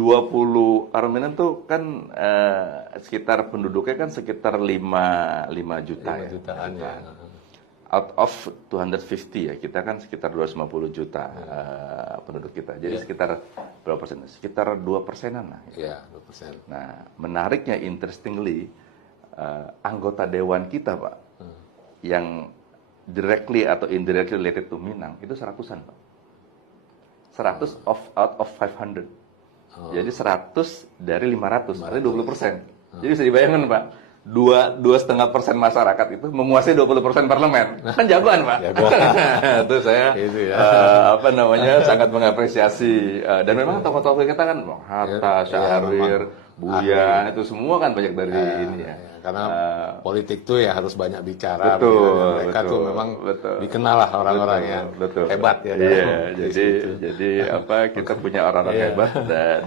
20 Armenian tuh kan sekitar penduduknya kan sekitar 5 juta 5 ya. jutaan ya. Out of 250 ya, kita kan sekitar 250 juta penduduk kita. Jadi sekitar berapa persen? Sekitar 2%-an lah. Iya, 2%. Nah, menariknya, interestingly, anggota dewan kita, Pak, yang directly atau indirectly related to Minang, itu 100-an, Pak. 100 out of 500. Jadi 100 dari 500, artinya 20%. Jadi bisa dibayangkan, Pak, 2,5% masyarakat itu menguasai 20% parlemen. Kan jagoan, Pak. Itu saya Itu ya. sangat mengapresiasi. Dan memang tokoh-tokoh kita kan Hatta, Syahrir, Buya, itu semua kan banyak dari ini ya. Karena politik tuh ya harus banyak bicara. Betul, mereka betul, tuh memang betul. dikenal lah orang-orang yang Betul. hebat ya. Iya, jadi kita punya orang-orang hebat dari